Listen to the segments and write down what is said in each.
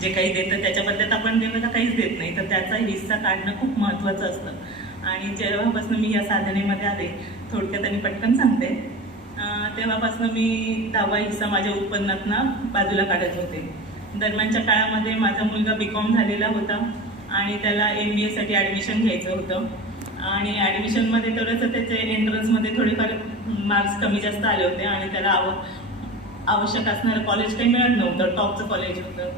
जे काही देतं त्याच्याबद्दल आपण देवाला काहीच देत नाही, तर त्याचा हिस्सा काढणं खूप महत्त्वाचं असतं। आणि जेव्हापासून मी या साधनेमध्ये आले, थोडक्यात आणि पटकन सांगते, तेव्हापासून मी 10वा हिस्सा माझ्या उत्पन्नातनं बाजूला काढत होते। दरम्यानच्या काळामध्ये माझा मुलगा BCom झालेला होता आणि त्याला MBA साठी ॲडमिशन घ्यायचं होतं आणि ॲडमिशनमध्ये थोडंसं त्याचे एंट्रन्समध्ये थोडेफार मार्क्स कमी जास्त आले होते आणि त्याला आवश्यक असणारं कॉलेज काही मिळत नव्हतं, टॉपचं कॉलेज होतं।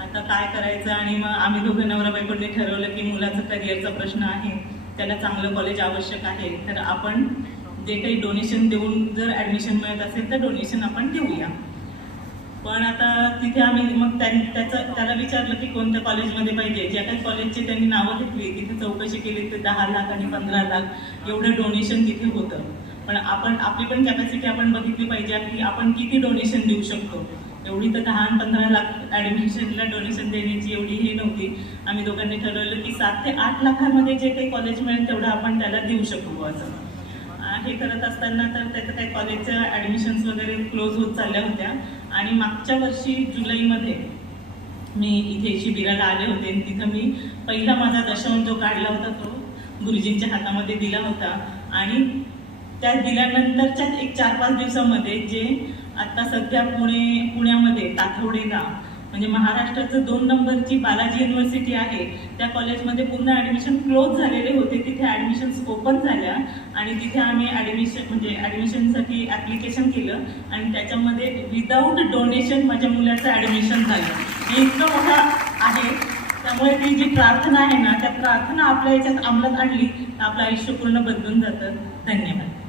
आता काय करायचं, आणि मग आम्ही दोघं नवरा बायकोंनी ठरवलं की मुलाचं करिअरचा प्रश्न आहे, त्याला चांगलं कॉलेज आवश्यक आहे, तर आपण जे काही डोनेशन देऊन जर ॲडमिशन मिळत असेल तर डोनेशन आपण देऊया। पण आता तिथे आम्ही मग त्याला विचारलं की कोणत्या कॉलेजमध्ये पाहिजे। ज्या काही कॉलेजची त्यांनी नावं घेतली तिथे चौकशी केली तर 10 लाख आणि 15 लाख एवढं डोनेशन तिथे होतं। पण आपली पण कॅपॅसिटी आपण बघितली पाहिजे की आपण किती डोनेशन देऊ शकतो। एवढी तर 10 आणि 15 लाख ॲडमिशनला डोनेशन देण्याची एवढी ही नव्हती। आम्ही दोघांनी ठरवलं की 7 ते 8 लाखांमध्ये जे काही कॉलेज मिळेल तेवढं आपण त्याला देऊ शकू असं। हे करत असताना तर त्याचं काही कॉलेजच्या ॲडमिशन्स वगैरे क्लोज होत चालल्या होत्या आणि मागच्या वर्षी जुलैमध्ये मी इथे शिबिराला आले होते आणि तिथं मी पहिला माझा दशम जो काढला होता तो गुरुजींच्या हातामध्ये दिला होता। आणि त्या दिल्यानंतरच्या एक 4-5 दिवसामध्ये जे आता सध्या पुण्यामध्ये ताथवडेला म्हणजे महाराष्ट्राचं 2 नंबरची बालाजी युनिव्हर्सिटी आहे, त्या कॉलेजमध्ये पूर्ण ॲडमिशन क्लोज झालेले होते। तिथे ॲडमिशन्स ओपन झाल्या आणि तिथे आम्ही ॲडमिशनसाठी ॲप्लिकेशन केलं आणि त्याच्यामध्ये विदाऊट डोनेशन माझ्या मुलाचं ॲडमिशन झालं। हे इतकं मोठं आहे, त्यामुळे ती जी प्रार्थना आहे ना, त्या प्रार्थना आपल्या याच्यात अंमलात आणली तर आपलं आयुष्य पूर्ण बदलून जातं। धन्यवाद।